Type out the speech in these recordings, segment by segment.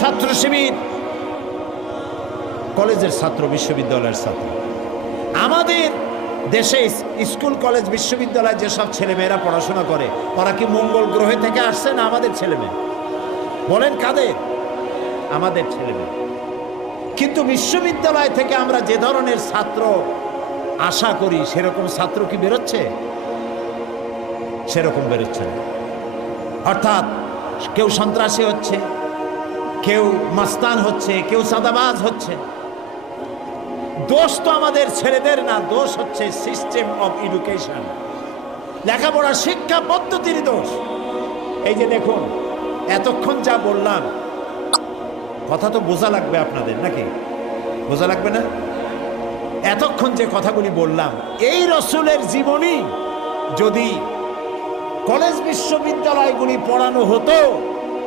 ছাত্র শিবির কলেজের ছাত্র, বিশ্ববিদ্যালয়ের ছাত্র। আমাদের দেশে স্কুল কলেজ বিশ্ববিদ্যালয়ে যেসব ছেলেমেয়েরা পড়াশোনা করে, ওরা কি মঙ্গল গ্রহে থেকে আসছে না আমাদের ছেলেমেয়ে? বলেন কাদের? আমাদের ছেলেমেয়ে। কিন্তু বিশ্ববিদ্যালয় থেকে আমরা যে ধরনের ছাত্র আশা করি সেরকম ছাত্র কি বেরোচ্ছে? সেরকম বেরোচ্ছে না। অর্থাৎ কেউ সন্ত্রাসী হচ্ছে, কেউ মাস্তান হচ্ছে, কেউ সাদাবাজ হচ্ছে। দোষ তো আমাদের ছেলেদের না, দোষ হচ্ছে সিস্টেম অফ এডুকেশন, লেখাপড়ার শিক্ষা পদ্ধতির দোষ। এই যে দেখুন, এতক্ষণ যা বললাম, কথা তো বোঝা লাগবে আপনাদের, নাকি বোঝা লাগবে না? এতক্ষণ যে কথাগুলি বললাম, এই রসুলের জীবনী যদি কলেজ বিশ্ববিদ্যালয়গুলি পড়ানো হতো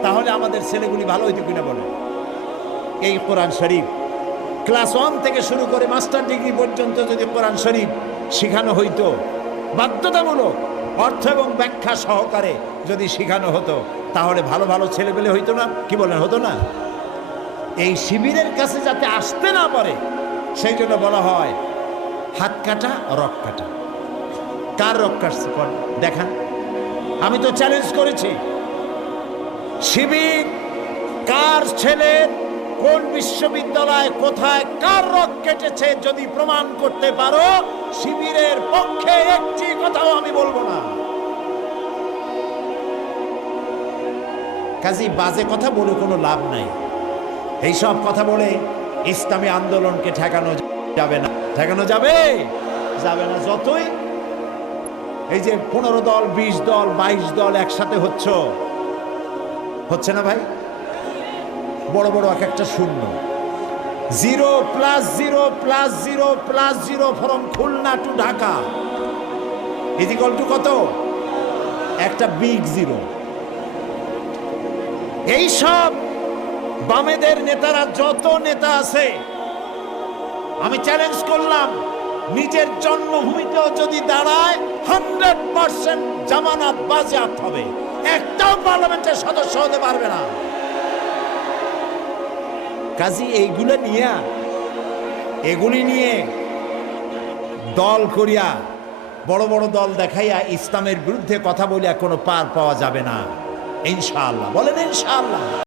তাহলে আমাদের ছেলেগুলি ভালো হইতো কিনা বলেন? এই কোরআন শরীফ ক্লাস 1 থেকে শুরু করে মাস্টার ডিগ্রি পর্যন্ত যদি কোরআন শরীফ শেখানো হইতো, বাধ্যতামূলক অর্থ এবং ব্যাখ্যা সহকারে যদি শেখানো হতো, তাহলে ভালো ভালো ছেলেপেলে হইতো না? কি বলেন, হতো না? এই শিবিরের কাছে যাতে আসতে না পারে সেই জন্য বলা হয় হাত কাটা রক কাটা। কার রক কাটছে দেখান। আমি তো চ্যালেঞ্জ করেছি, শিবির কার ছেলের কোন বিশ্ববিদ্যালয় কোথায় কার রক কেটেছে যদি প্রমাণ করতে পারো, শিবিরের পক্ষে একটি কথাও আমি বলবো না। কাজী বাজে কথা বলে কোনো লাভ নাই। এইসব কথা বলে ইসলামী আন্দোলনকে ঠেকানো যাবে না। ঠেকানো যাবে যাবে না। যতই এই যে 15 দল 20 দল 22 দল একসাথে হচ্ছে না ভাই, বড় বড় এক একটা শূন্য, 0 + 0 + 0 + 0 from Khulna to Dhaka equal to কত? একটা বিগ জিরো। এইসব বামেদের নেতারা, যত নেতা আছে, আমি চ্যালেঞ্জ করলাম, নিজের জন্মভূমিতেও যদি দাঁড়ায় 100% জামানত বাজেয়াপ্ত হবে, একটাও পার্লামেন্টের সদস্য হতে পারবে না। কাজী এগুলি নিয়ে দল করিয়া, বড় বড় দল দেখাইয়া ইসলামের বিরুদ্ধে কথা বলিয়া কোনো পার পাওয়া যাবে না ইনশাআল্লাহ। বলেন ইনশাআল্লাহ।